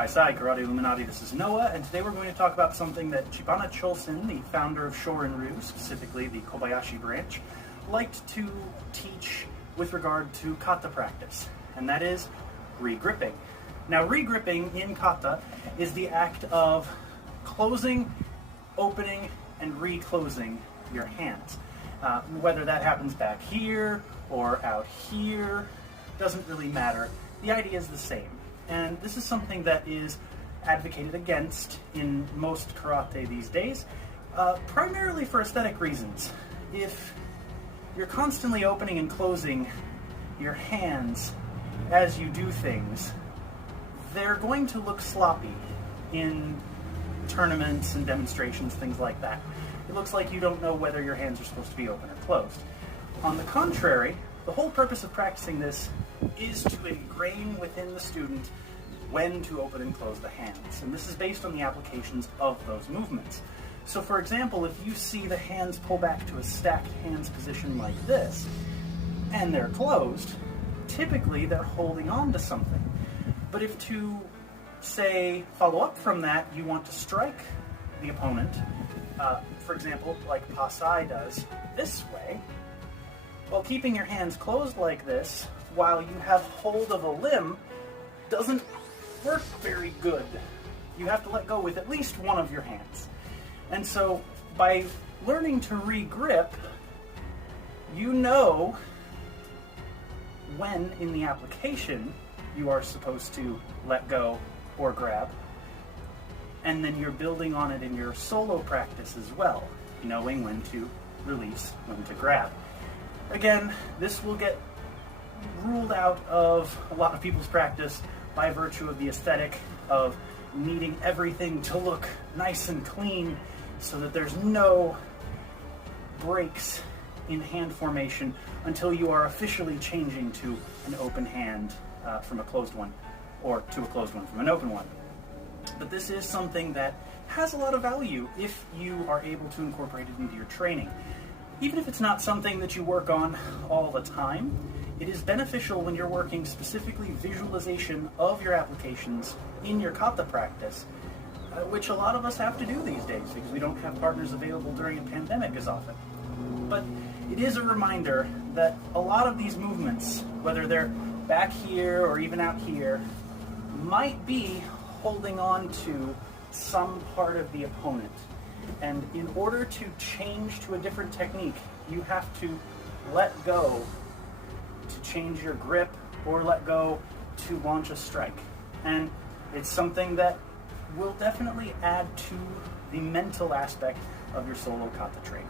Hi, Karate Illuminati, this is Noah, and today we're going to talk about something that Chibana Chosing, the founder of shorin-ryu, specifically the Kobayashi branch, liked to teach with regard to Kata practice, and that is re-gripping. Now, re-gripping in Kata is the act of closing, opening, and re-closing your hands. Whether that happens back here or out here, doesn't really matter. The idea is the same. And this is something that is advocated against in most karate these days, primarily for aesthetic reasons. If you're constantly opening and closing your hands as you do things, they're going to look sloppy in tournaments and demonstrations, things like that. It looks like you don't know whether your hands are supposed to be open or closed. On the contrary, the whole purpose of practicing this is to ingrain within the student when to open and close the hands. And this is based on the applications of those movements. So for example, if you see the hands pull back to a stacked hands position like this, and they're closed, typically they're holding on to something. But if to, say, follow up from that, you want to strike the opponent, for example, like Pasai does, this way, well, keeping your hands closed like this while you have hold of a limb doesn't work very good. You have to let go with at least one of your hands. And so by learning to re-grip, you know when in the application you are supposed to let go or grab, and then you're building on it in your solo practice as well, knowing when to release, when to grab. Again, this will get ruled out of a lot of people's practice by virtue of the aesthetic of needing everything to look nice and clean so that there's no breaks in hand formation until you are officially changing to an open hand from a closed one, or to a closed one from an open one. But this is something that has a lot of value if you are able to incorporate it into your training. Even if it's not something that you work on all the time, it is beneficial when you're working specifically visualization of your applications in your kata practice, which a lot of us have to do these days because we don't have partners available during a pandemic as often. But it is a reminder that a lot of these movements, whether they're back here or even out here, might be holding on to some part of the opponent. And in order to change to a different technique, you have to let go to change your grip or let go to launch a strike. And it's something that will definitely add to the mental aspect of your solo kata training.